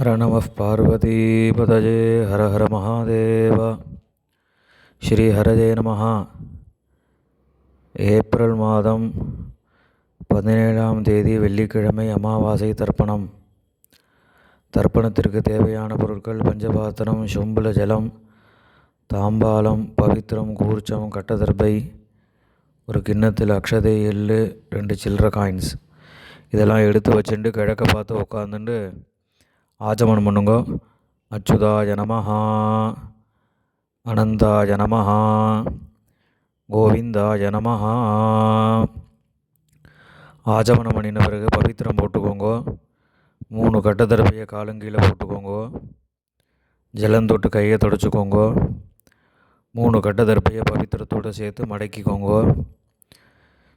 ஹர நம பார்வதிபதஜே ஹர ஹர மகாதேவ. ஸ்ரீ ஹரஜே நம. ஏப்ரல் மாதம் 17ஆம் தேதி வெள்ளிக்கிழமை, அமாவாசை தர்ப்பணம். தர்ப்பணத்திற்கு தேவையான பொருட்கள்: பஞ்சபாத்திரம், சொம்புல ஜலம், தாம்பாலம், பவித்திரம், கூர்ச்சம், கட்டதர்பை, ஒரு கிண்ணத்தில் அக்ஷதை, எள்ளு, 2 சில்லற காயின்ஸ். இதெல்லாம் எடுத்து வச்சுட்டு கிழக்க பார்த்து உட்காந்துட்டு ஆச்சமனம் பண்ணுங்க. அச்சுதாய நமஹா, அனந்தாய நமஹா, கோவிந்தாய நமஹா. ஆச்சமனம் பண்ணின பிறகு பவித்திரம் போட்டுக்கோங்க. 3 கட்டதர்பையை காலங்கீழே போட்டுக்கோங்க. ஜலந்தொட்டு கையை தொடச்சிக்கோங்க. 3 கட்டதர்பையை பவித்திரத்தோடு சேர்த்து மடக்கிக்கோங்க.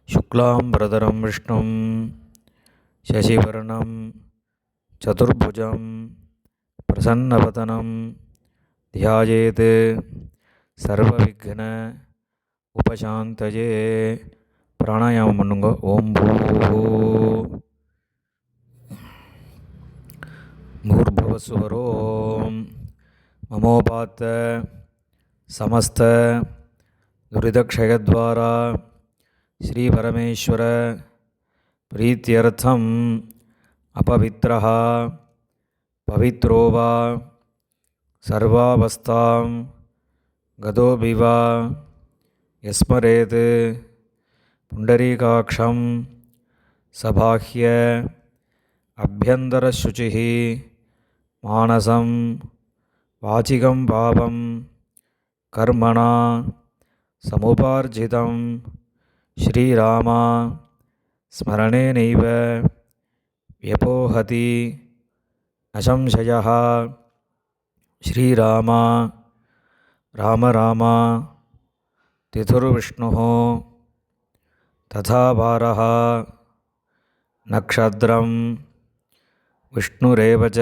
சுக்லாம் பிரதரம் விஷ்ணும் சசிவர்ணம் சதுர்புஜம் பிரசன்னவதனம் தியாயேத் சர்வவிக்ன உபசாந்தயே. பிராணாயாமம் பண்ணுங்க. ஓம் பூர்புவஸ்வரோம் மமோபாத்த சமஸ்த துரிதக்ஷயத்வாரா ஸ்ரீ பரமேஸ்வர பிரீத்யர்த்தம் அபவித்ரஹ பவித்ரோ வா சர்வாவஸ்தாம் கதோபி வா யஸ்மரேத் புண்டரீகாக்ஷம் சபாஹ்ய அப்யந்தரசுச்சிः மானசம் வாசிகம் பாவம் கர்மணா சமுபார்ஜிதம் ஸ்ரீராமா ஸ்மரணேனைவ வ்யபோஹதி நசம்சயः. ஸ்ரீராமா ராம ராமா திதுர்விஷ்ணுः ததா பாரः நக்ஷத்ரம் விஷ்ணுரேவ ச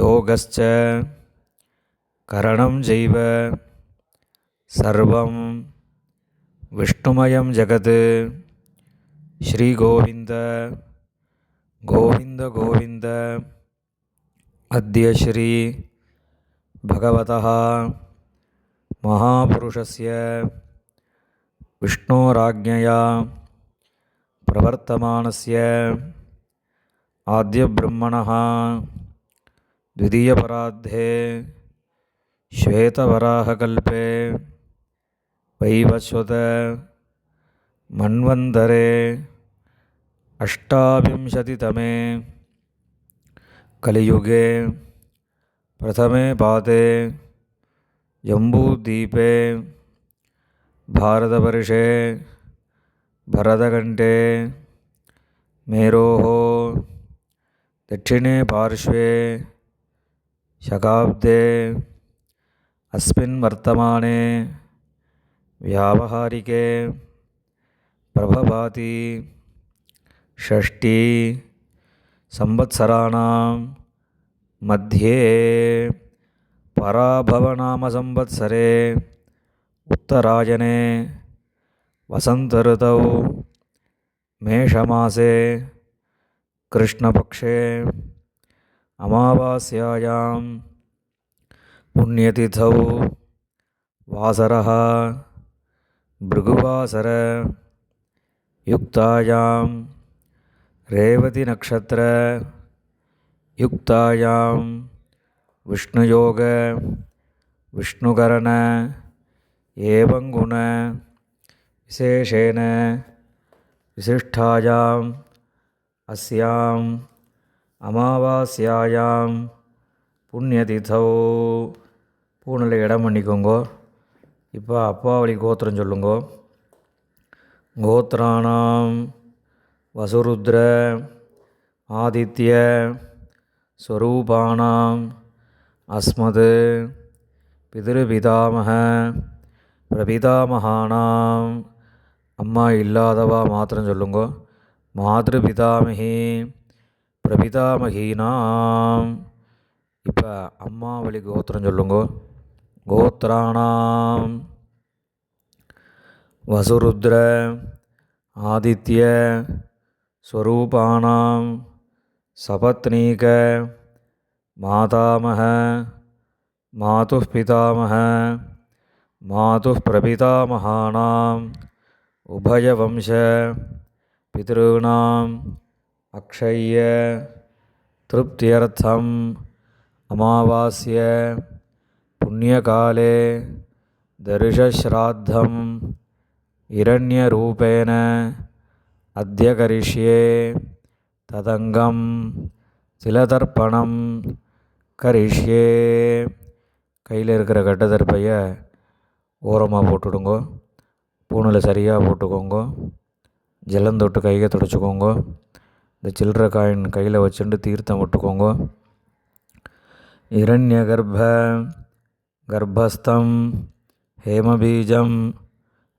யோகஸ்ச கரணம் ஜைவ சர்வம் விஷ்ணுமயம் ஜகத். ஸ்ரீகோவிந்த கோவிந்த கோவிந்த. அத்ய ஸ்ரீ பகவதः மகாபுருஷஸ்ய விஷ்ணோராஜ்ஞயா பிரவர்த்தமானஸ்ய ஆத்யப்ரம்மணः द्वितीयपरार्धे श्वेतवराहकल्पे वैवस्वत मन्वन्तरे 28तमे कलियुगे प्रथमे पादे जम्बूद्वीपे भारतवर्षे भरतखण्डे मेरोः दक्षिणे पार्श्वे शकाब्दे अस्मिन् वर्तमाने व्यावहारिके प्रभभाति षष्ठी संवत्सराणां मध्ये पराभवनामसंवत्सरे उत्तरायणे वसन्तऋतौ मेषमासे कृष्णपक्षे अमावास्यायां पुण्यतिथौ वासरः भृगुवासर युक्तायां रेवती नक्षत्र युक्तायां विष्णुयोग विष्णुकरण एवं गुण विशेषेण विशिष्टायां अस्यां अमावास्यायां पुण्यतिथौ. பூனில் இடம் பண்ணிக்கோங்க. இப்போ அப்பாவளி கோத்திரம் சொல்லுங்க. கோத்ராணாம் வசுருத்ர ஆதித்ய ஸ்வரூபாணாம் அஸ்மத் பிதிருபிதாமக பிரபிதாமகானாம். அம்மா இல்லாதவா மாத்திரம் சொல்லுங்க. மாத்ருபிதாமகி பிரபிதாமகீனாம். இப்போ அம்மாவளி கோத்திரம் சொல்லுங்க. கோத்ராணாம் வசுருத்ர ஆதித்ய ஸ்வரூபாணாம் சபத்னீக मातामह मातुः पितामह मातुः प्रपितामहानाम् उभयवंश पितॄणाम् अक्षय्य तृप्त्यर्थम् अमावास्य पुण्यकाले दर्शश्राद्धं हिरण्यरूपेण अद्य करिष्ये तदङ्गं तिलतर्पणं கரிஷ்யே. கையில் இருக்கிற கட்டதர்பையை ஓரமாக போட்டுடுங்கோ. பூணில் சரியாக போட்டுக்கோங்க. ஜலந்தொட்டு கையை துடைச்சிக்கோங்க. இந்த சில்லற காயின் கையில் வச்சுட்டு தீர்த்தம் விட்டுக்கோங்க. இரண்ய கர்ப்பஸ்தம் ஹேமபீஜம்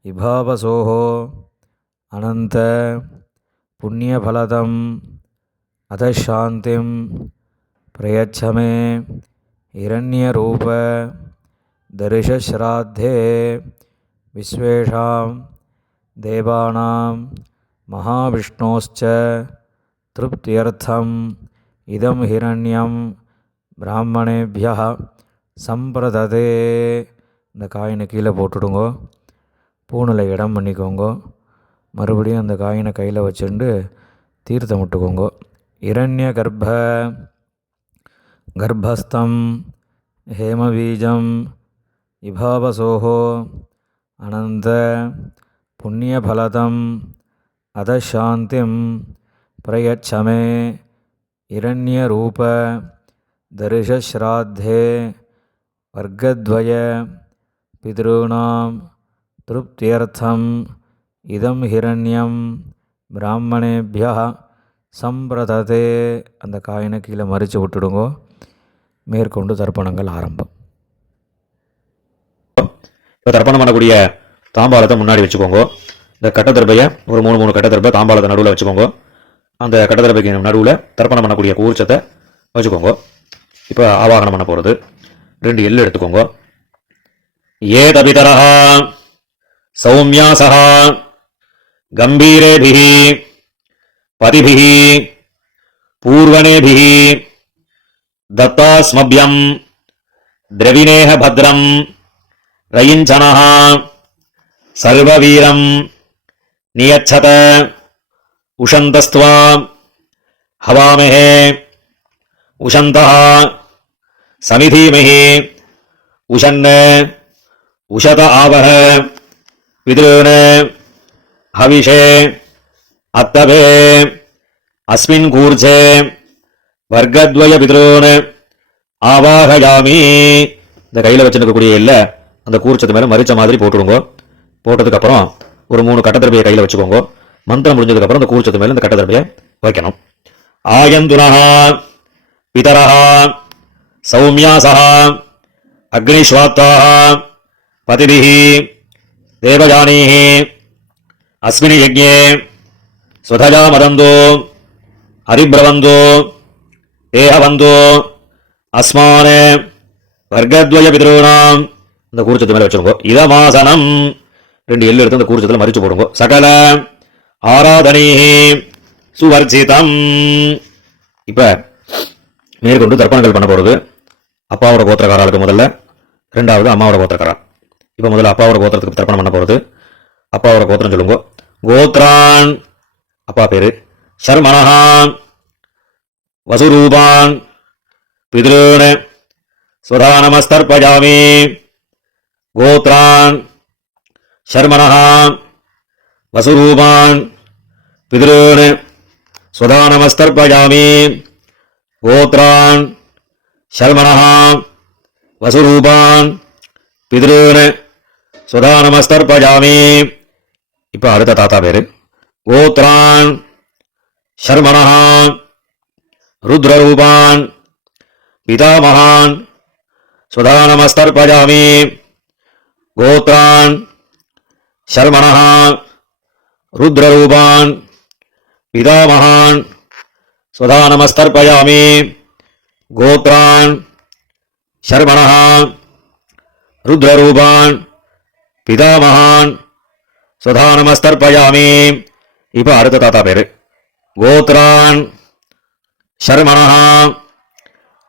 இபாவசோஹோ அனந்த புண்ணியபலதம் அதசாந்திம் பிரயச்சமே இரண்யரூப தரிசஸ்ராத்தே விஸ்வேஷாம் தேவானாம் மகாவிஷ்ணோஸ்ச திருப்தியர்த்தம் இதம் ஹிரண்யம் பிராமணேபியா சம்பிரததே. இந்த காயினை கீழே போட்டுடுங்கோ. பூணில் இடம் பண்ணிக்கோங்க. மறுபடியும் அந்த காயினை கையில் வச்சுட்டு தீர்த்தம் விட்டுக்கோங்க. இரண்ய கர்ப்பஸ்தம் ஹேமபீஜம் இபாவசோஹோ அனந்த புண்ணியபலதம் அதசாந்திம் பிரயச்சமே இரண்யரூப தரிசஸ்ராத்தே வர்க்கத்வய பிதॄணாம் திருப்தியர்த்தம் இதம் ஹிரண்யம் பிராமணேபியா சம்பிரததே. அந்த காயினை கீழே மறித்து விட்டுடுங்கோ. மேற்கொண்டு தர்ப்பணங்கள் ஆரம்பம். இப்போ தர்ப்பணம் பண்ணக்கூடிய தாம்பாளத்தை முன்னாடி வச்சுக்கோங்க. இந்த கட்டதர்பையை ஒரு மூணு கட்டதர்பை தாம்பாளத்தை நடுவில் வச்சுக்கோங்க. அந்த கட்டதர்பைக்கு நடுவில் தர்ப்பணம் பண்ணக்கூடிய கூர்ச்சத்தை வச்சுக்கோங்க. இப்போ ஆவாகனம் பண்ண போகிறது. 2 எள்ளு எடுத்துக்கோங்க. ஏ தபிதரஹ சௌமியாசஹ கம்பீரேபிஹி பதிபிஹி பூர்வணேபிஹி தத்தாஸ்மப்யம் திரவிணேஹ பத்ரம் ரயிஞ்சனஹ சர்வவீரம் நியச்சத உஷந்தஸ்த்வா ஹவாமஹே உஷந்தஹ சமிதீமஹி உஷன்ன உஷத ஆவஹ விதுருன ஹவிஷே அத்தபே அஸ்மின் கூர்ஜே வர்க்கத்வய பிதॄன் ஆவாகயாமி. இந்த கையில் வச்சுருக்கக்கூடிய எல்லை அந்த கூர்ச்சத்து மேலே மறிச்ச மாதிரி போட்டுடுங்க. போட்டதுக்கப்புறம் ஒரு 3 கட்டதர்பையை கையில் வச்சுக்கோங்க. மந்திரம் முடிஞ்சதுக்கப்புறம் அந்த கூர்ச்சத்து மேலே இந்த கட்டதர்பையை வைக்கணும். ஆயந்துனஹ பிதரஹ சௌமியாசஹ அக்னிஸ்வாத்தாஹ பதிபிஹி தேவஜானீஹி அஸ்மின் யஜ்ஞே ஸ்வதஜா மதந்தோ ஹரிப்ரவந்தோ தேஹவந்தோ அஸ்மான் வர்க்கத்வய பிதॄணாம். இந்த கூர்ச்சத்து மேலே வச்சுருங்க. இதமாசனம் 2 எள்ளு எடுத்து அந்த கூர்ச்சத்தில் மறிச்சு போடுங்க. சகல ஆராதனீஹி சுவர்ஜிதம். இப்போ மேற்கொண்டு தர்ப்பணங்கள் பண்ண போகிறது. அப்பாவோட கோத்திரக்காரர்களுக்கு முதல்ல, 2வது அம்மாவோட கோத்திரக்காரா. இப்போ முதல்ல அப்பாவோட கோத்திரத்துக்கு தர்ப்பணம் பண்ண போகிறது. அப்பாவோட கோத்திரம் சொல்லுங்க. கோத்ரான் அப்பா பேரு. சர்மணஹான் வசுரூபான் பிதॄன் ஸ்வதானமஸ்தர்ப்பயாமி. கோத்ரான் சர்மணஹான் வசுரூபான் பிதॄன் ஸ்வதானமஸ்தர்ப்பயாமி. கோத்ரான் சர்மணஹான் வசுரூபான் பிதॄன் ஸ்வதானமஸ்தர்ப்பயாமி. இப்போ அடுத்த தாத்தா பேரு. கோத்ரான் சர்மணஹான் ருத்ரரூபான் பிதாமகான் ஸ்வதானமஸ்தர்ப்பயாமி. கோத்ரான் சர்மணஹான் ருத்ரரூபான் பிதாமகான் ஸ்வதானமஸ்தர்ப்பயாமி. கோத்ரான் சர்மணஹான் ருத்ரரூபான் பிதாமகான் ஸ்வதானமஸ்தர்ப்பயாமி. இப்போ அடுத்த தாத்தா பேரு. கோத்ரான் சர்மணஹான்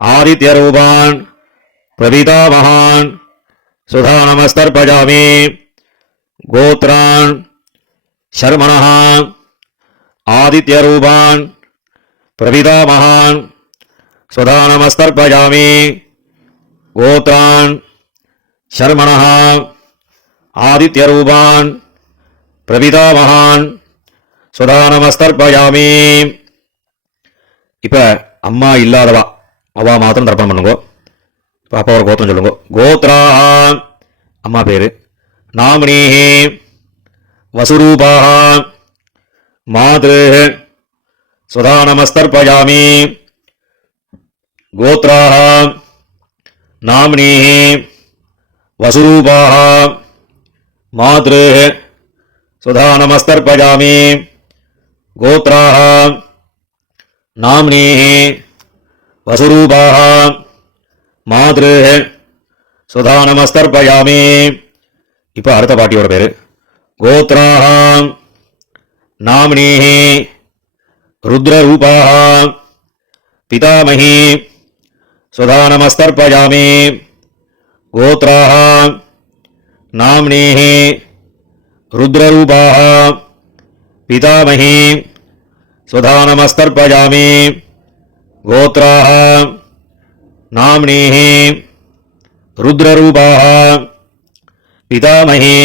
आदित्यरूपान् प्रपितामहान् सुधा नमस्तर्पयामि गोत्रान् शर्मणः आदित्यरूपान् प्रपितामहान् सुधा नमस्तर्पयामि गोत्रान् शर्मणः आदित्यरूपान् प्रपितामहान् सुधा नमस्तर्पयामि இப்ப அம்மா இல்லாதவா அவா மாத்திரம் தர்ப்பணம் பண்ணுங்க. இப்போ அப்பாவோட கோத்திரம் சொல்லுங்க. கோத்ராஹ அம்மா பேரு, நாமினீஹ வசுரூபாஹ மாத்ருஹ சுதா நமஸ்தர்ப்பயாமி கோத்ராஹ நாமினீஹ வசுரூபாஹ மாத்ருஹ சுதா நமஸ்தர்ப்பயாமி கோத்ராஹ नाम्नीः वसुरूपाः मातृः सुधा नमस्तर्पयामि இப்ப அடுத்த பாட்டியோட பேரு கோத்ராः नाम्नीः रुद्ररूपाः पितामही सुधा नमस्तर्पयामि गोत्राः नाम्नीः रुद्ररूपाः पितामही सुधा नमस्तर्पयामि गोत्राः नाम्नीः रुद्ररूपाः पितामही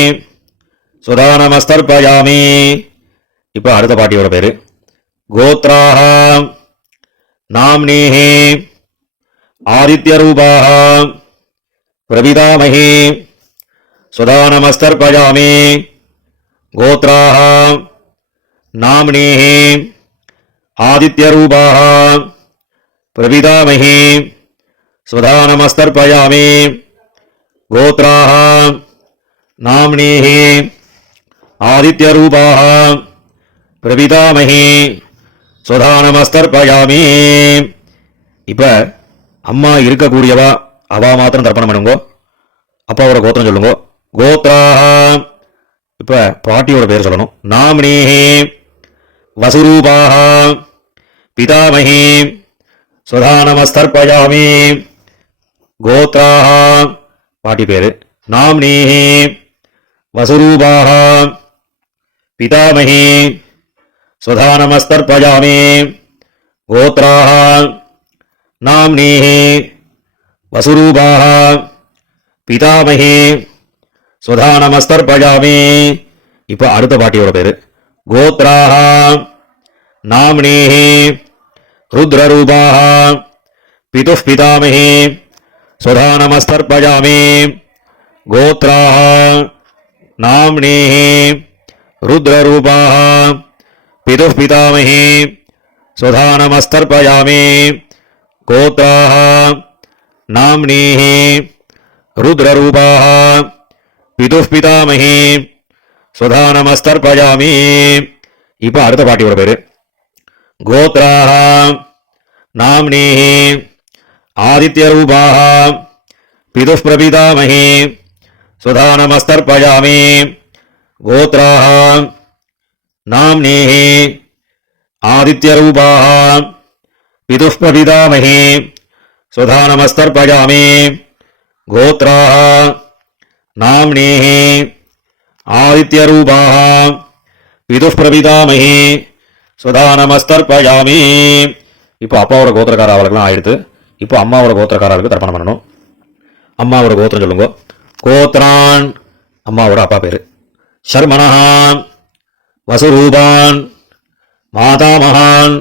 सुधा नमस्तर्पयामि இப்ப அடுத்த பாட்டியோட பேரு கோத்ராः नाम्नीः आदित्यरूपाः प्रपितामही सुधा नमस्तर्पयामि गोत्राः नाम्नीः आदित्यरूपाः प्रपितामही सुधा नमस्तर्पयामि गोत्राः नाम्नीः आदित्यरूपाः प्रपितामही सुधा नमस्तर्पयामि இப்ப அம்மா இருக்கக்கூடியவா அவா மாத்திரம் தர்ப்பணம் பண்ணுங்க. அப்பாவோட கோத்திரம் சொல்லுங்க. கோத்ராஹ இப்ப பாட்டியோட பேர் சொல்லணும். நாமினீஹ वसुरूपाः पितामही सुधा नमस्तर्पयामि गोत्राः पाटी पेरु नाम्नीः वसुरूपाः पितामही सुधा नमस्तर्पयामि गोत्राः नाम्नीः वसुरूपाः पितामही सुधा नमस्तर्पयामि இப்ப அடுத்த பாட்டியோட பேரு गोत्राः नाम्नीः रुद्ररूपाः पितुः पितामही सुधा नमस्तर्पयामि गोत्राः नाम्नीः रुद्ररूपाः पितुः पितामही सुधा नमस्तर्पयामि गोत्राः नाम्नीः रुद्ररूपाः पितुः पितामही सुधा नमस्तर्पयामि இப்ப அடுத்த பாட்டியோட பேரு கோத்ராஹ नाम्नीः आदित्यरूपाः पितुः प्रपितामही सुधा नमस्तर्पयामि गोत्राः नाम्नीः आदित्यरूपाः पितुः प्रपितामही सुधा नमस्तर्पयामि गोत्राः नाम्नीः आदित्यरूपाः पितुः प्रपितामही सुधा नमस्तर्पयामि இப்போ அப்பாவோட கோத்திரக்கார அவளுக்குலாம் ஆயிடுத்து. இப்போ அம்மாவோட கோத்திரக்காரருக்கு தர்ப்பணம் பண்ணணும். அம்மாவோட கோத்திரம் சொல்லுங்க. கோத்ரான் அம்மாவோட அப்பா பேரு, शर्मणः वसुरूपान् मातामहान्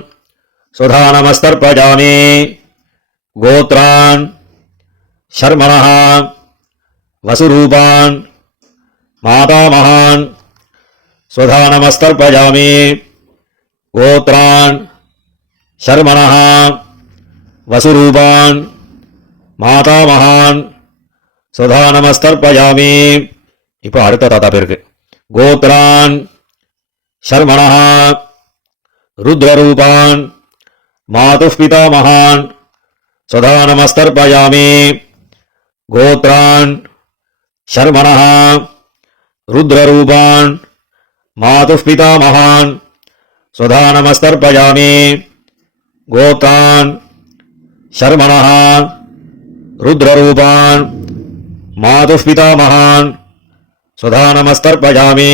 सुधा नमस्तर्पयामि गोत्रान् शर्मणः वसुरूपान् मातामहान् सुधा नमस्तर्पयामि गोत्रान् शर्मणः वसुरूपान् मातामहान् सुधा नमस्तर्पयामि இப்போ அடுத்த தாத்தா பேருக்கு கோத்ரான் शर्मणः रुद्ररूपान् मातुः पितामहान् सुधा नमस्तर्पयामि गोत्रान् शर्मणः रुद्ररूपान् मातुः पितामहान् सुधा नमस्तर्पयामि गोत्रान् शर्मणः रुद्ररूपान् मातुः पितामहान् स्वधा नमस्तर्पयामि.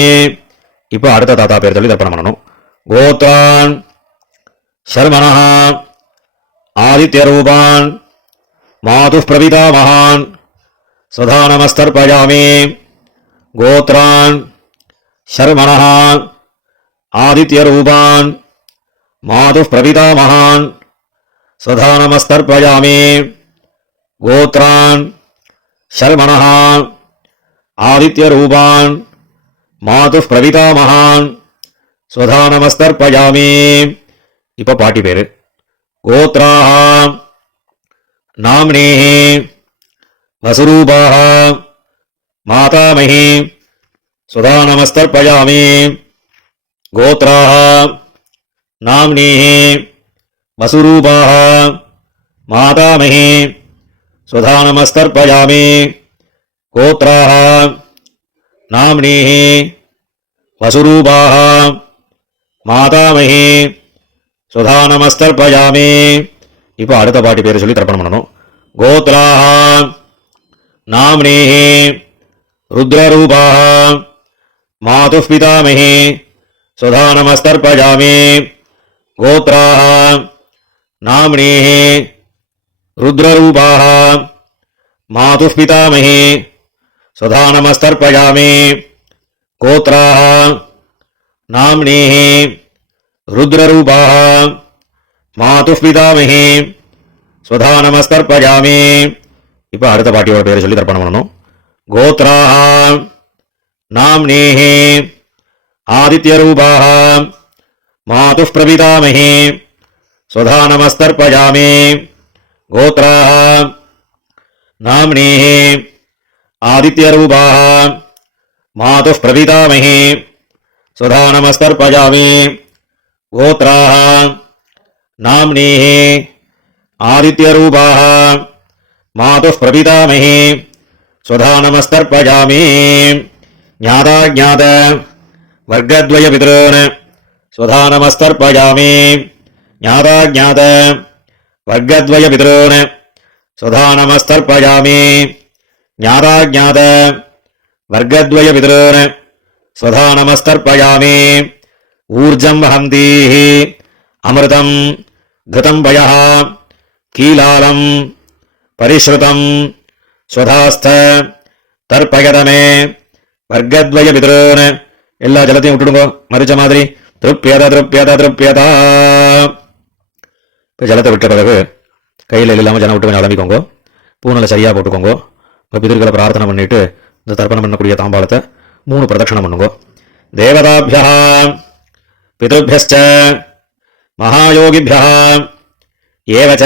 இப்போ அடுத்த தாத்தா பேர் சொல்லி தர்ப்பணம் பண்ணணும். கோத்ரான் शर्मणः आदित्यरूपान् मातुः प्रपितामहान् स्वधा नमस्तर्पयामि. गोत्रान् शर्मणः आदित्यरूपान् मातुः प्रपितामहान् स्वधा नमस्तर्पयामि. गोत्रान् शर्मणः आदित्यरूपान् मातुः प्रपितामहान् स्वधा नमस्तर्पयामि. இப்போ பாட்டி பேரு. गोत्राः नाम्नीः वसुरूपाः मातामही स्वधा नमस्तर्पयामि. गोत्राः नाम्नीः वसुरूपाः मातामही स्वधा नमस्तर्पयामि. गोत्राः नाम्नीः वसुरूपाः मातामही स्वधा नमस्तर्पयामि. இப்போ அடுத்த பாட்டி பேர் சொல்லி தர்ப்பணம் பண்ணணும். गोत्राः नाम्नीः रुद्ररूपाः मातुः पितामही स्वधा नमस्तर्पयामि. गोत्राः नाम्नीः रुद्ररूपाः मातुः पितामही स्वधा नमस्तर्पयामि. गोत्राः नाम्नीः रुद्ररूपाः मातुः पितामही स्वधा नमस्तर्पयामि. இப்போ அடுத்த பாட்டியோட பேரை சொல்லி தர்ப்பணம் பண்ணணும். गोत्राः नाम्नीः आदित्यरूपाः मातुः प्रपितामही स्वधा नमस्तर्पयामि. गोत्राः नाम्नीः आदित्यरूपाः मातुः प्रपितामही स्वधा नमस्तर्पयामि. गोत्राः नाम्नीः आदित्यरूपाः मातुः प्रपितामही स्वधा नमस्तर्पयामि. ज्ञाताज्ञात वर्गद्वयपितॄन् स्वधा नमस्तर्पयामि. ज्ञाताज्ञात वर्गद्वयपितॄन् स्वधा नमस्तर्पयामि. ज्ञाताज्ञात वर्गद्वयपितॄन् स्वधा नमस्तर्पयामि. ऊर्जं वहन्तीः अमृतं घृतं पयः कीलालं परिश्रुतं स्वधास्थ तर्पयतमे वर्गद्वयपितॄन्. எல்லா ஜலத்தையும் விட்டுடுங்க மறிச்ச மாதிரி. திருப்யத திருப்யத திருப்யதா. இப்போ ஜலத்தை விட்ட பிறகு கையில் இல்லாமல் ஜலம் விட்டு கொஞ்சம் அலம்பிக்கோங்க. பூனலை சரியாக போட்டுக்கோங்க. உங்கள் பிதர்களை பிரார்த்தனை பண்ணிட்டு இந்த தர்ப்பணம் பண்ணக்கூடிய தாம்பாளத்தை 3 பிரதட்சணம் பண்ணுங்க. தேவதாபியா பிதృभ्यश्च महायोगिभ्यः एवच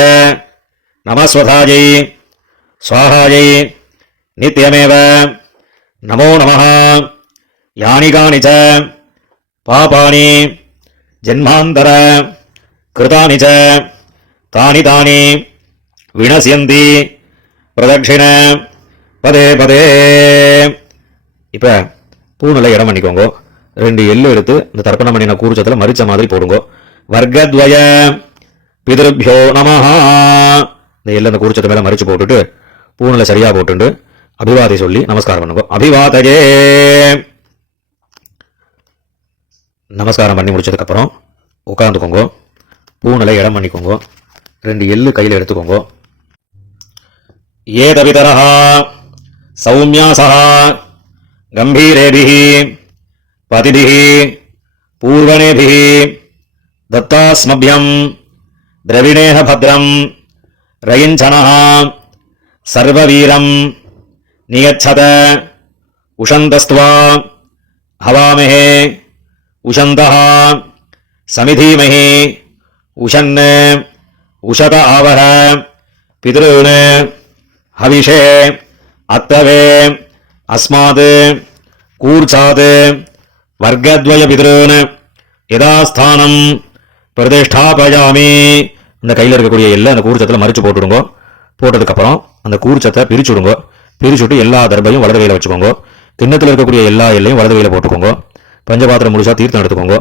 नमस्वधायै स्वाहायै नित्यमेव नमो नमः. यानि कानि च पापानि जन्मान्तर कृतानि च तानि तानि विनश्यन्ति प्रदक्षिण पदे पदे. இப்போ பூனலை இடம் பண்ணிக்கோங்க. 2 எள்ளு எடுத்து இந்த தர்ப்பணம் பண்ணின கூர்ச்சத்தில் மரிச்ச மாதிரி போடுங்க. வர்க்கத்வய பிதృभ्यो நமஹ. இந்த எள்ளு அந்த கூர்ச்சத்தை மேல மரிச்சு போட்டுட்டு பூனலை சரியா போட்டுட்டு அபிவாதை சொல்லி நமஸ்காரம் பண்ணுங்க. அபிவாதயே. நமஸ்காரம் பண்ணி முடிச்சதுக்கு அப்புறம் உட்காந்துக்கோங்க. பூனலை இடம் பண்ணிக்கோங்க. 2 எள்ளு கையில் எடுத்துக்கோங்க. ஏதபிதரஹ சௌமியாசஹ கம்பீரேபிஹ பதிபிஹ பூர்வணேபிஹ दत्तास्मभ्यं द्रविणेह भद्रं रयिञ्छनः सर्ववीरं नियच्छत उषन्तस्त्वा हवामहे उषन्तः समिधीमहि उषन् उषत आवह पितॄन् हविषे अत्तवे अस्मात् कूर्चात् वर्गद्वय पितॄन् यदास्थानं பிரதிஷ்டாபயாமி. இந்த கையில் இருக்கக்கூடிய எல்லா அந்த கூர்ச்சத்தில் மறிச்சு போட்டுடுங்க. போட்டதுக்கப்புறம் அந்த கூர்ச்சத்தை பிரிச்சுடுங்க. பிரிச்சுட்டு எல்லா தர்பையும் வலது கையில் வச்சுக்கோங்க. கிண்ணத்தில் இருக்கக்கூடிய எல்லா எல்லையும் வலது கையில் போட்டுக்கோங்க. பஞ்சபாத்திரம் முழுசா தீர்த்தம் எடுத்துக்கோங்க.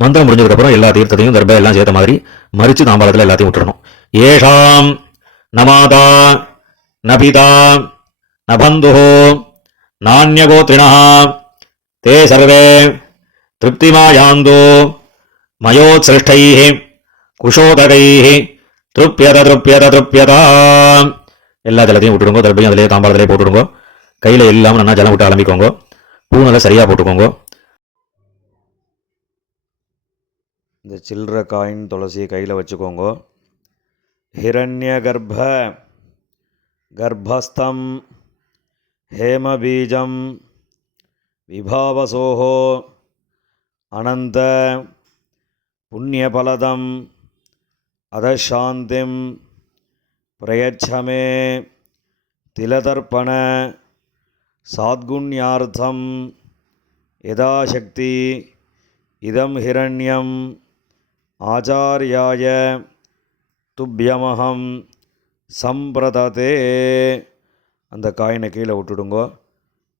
மந்திரம் முடிஞ்சதுக்கப்புறம் எல்லா தீர்த்தத்தையும் தர்பை எல்லாம் சேர்த்த மாதிரி மறிச்சு தாம்பாளத்தில் எல்லாத்தையும் விட்டுறணும். ஏஷாம் ந மாதா ந பிதா ந பந்துः நான்யகோத்ரிணः தே சர்வே திருப்திமாயாந்தோ மயோத்ஸ்ருஷ்டைः குஷோதகைः திருப்யத திருப்யத திருப்யதா. எல்லா ஜலத்தையும் விட்டுடுங்க, தர்பையும் அதிலே தாம்பாளத்திலே போட்டுடுங்க. கையில் எல்லாம் நல்லா ஜலம் விட்டு அலம்பிக்கோங்க. பூனலை சரியாக போட்டுக்கோங்க. இந்த சில்லற காயின் துளசியை கையில் வச்சுக்கோங்க. ஹிரண்ய கர்ப்பஸ்தம் ஹேமபீஜம் விபாவசோஹோ அனந்த புண்ணியபலதம் அதசாந்திம் பிரயச்சமே திலதர்ப்பண சாத்குண்யார்த்தம் யதாசக்தி இதம் ஹிரண்யம் ஆச்சார்யாய துப்யமஹம் சம்பிரததே. அந்த காயினை கீழே விட்டுடுங்கோ.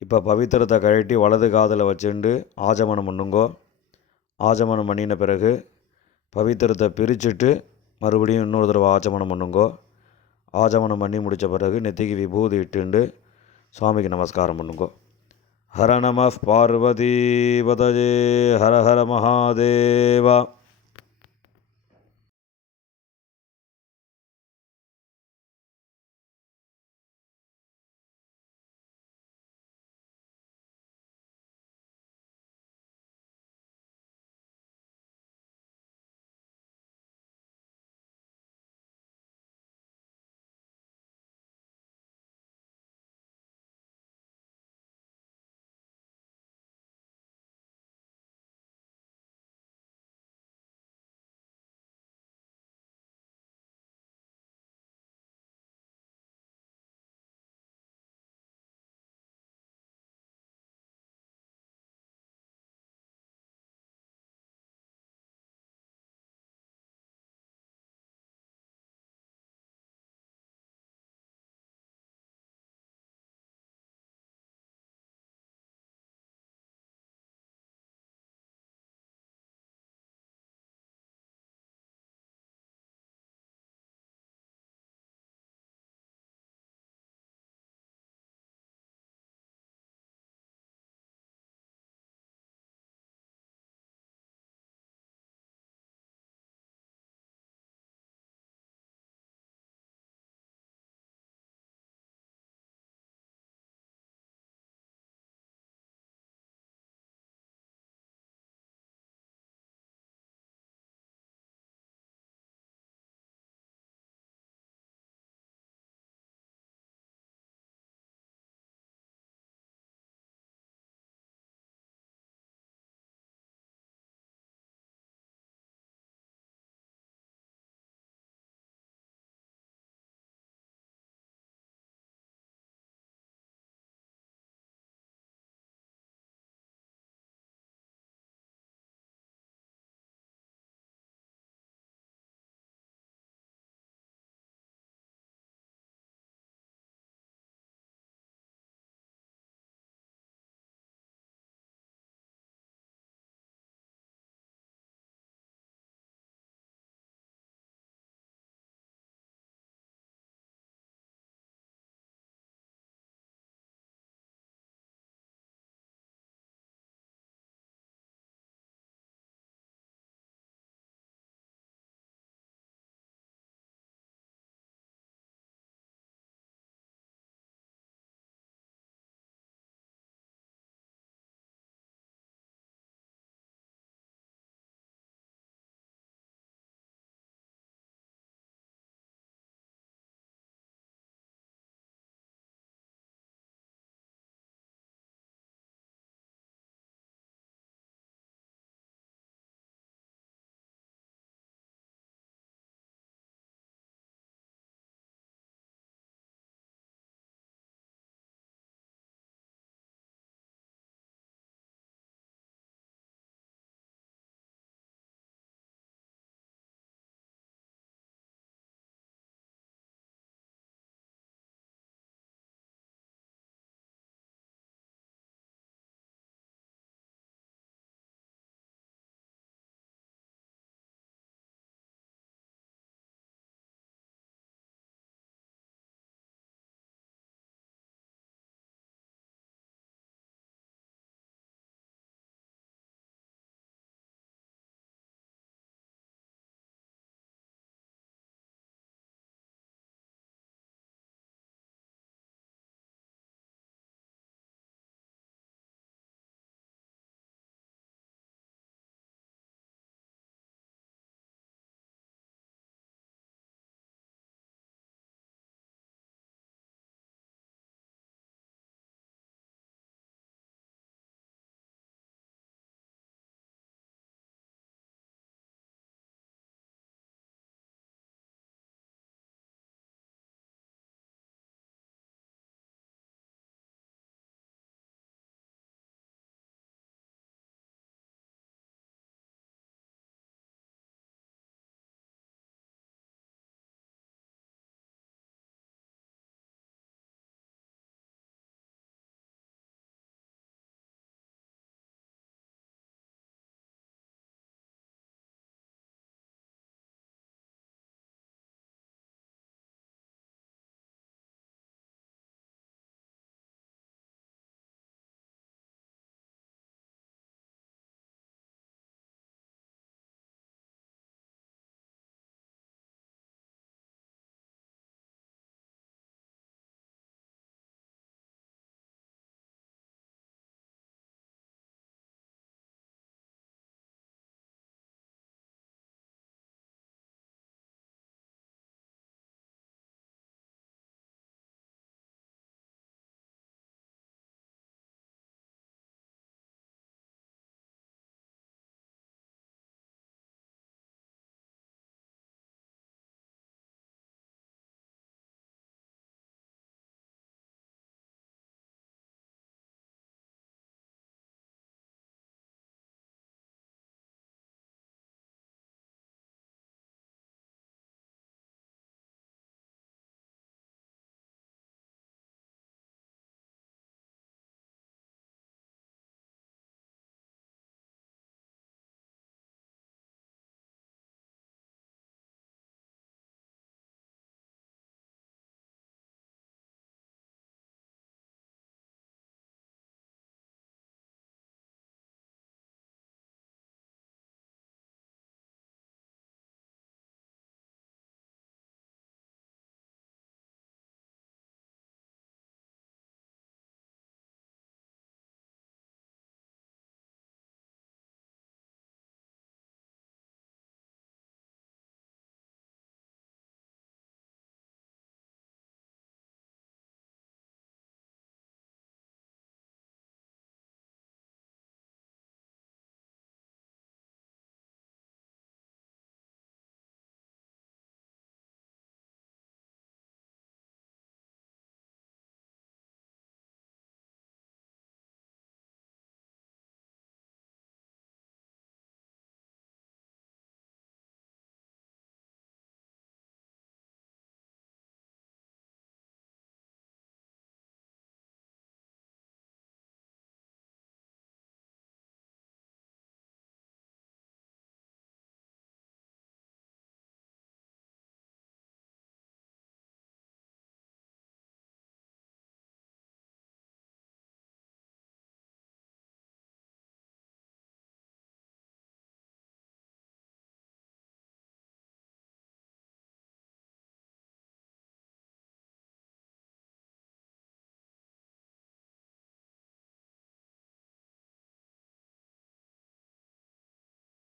இப்போ பவித்திரத்தை கழட்டி வலது காதில் வச்சுண்டு ஆஜமனம் பண்ணுங்கோ. ஆஜமனம் பண்ணின பிறகு பவித்திரத்தை பிரிச்சுட்டு மறுபடியும் இன்னொரு தடவை ஆச்சமனம் பண்ணுங்கோ. ஆச்சமனம் பண்ணி முடித்த பிறகு நெத்திக்கு விபூதி இட்டுண்டு சுவாமிக்கு நமஸ்காரம் பண்ணுங்கோ. ஹர நம பார்வதி பதஜே ஹர ஹர மகாதேவா.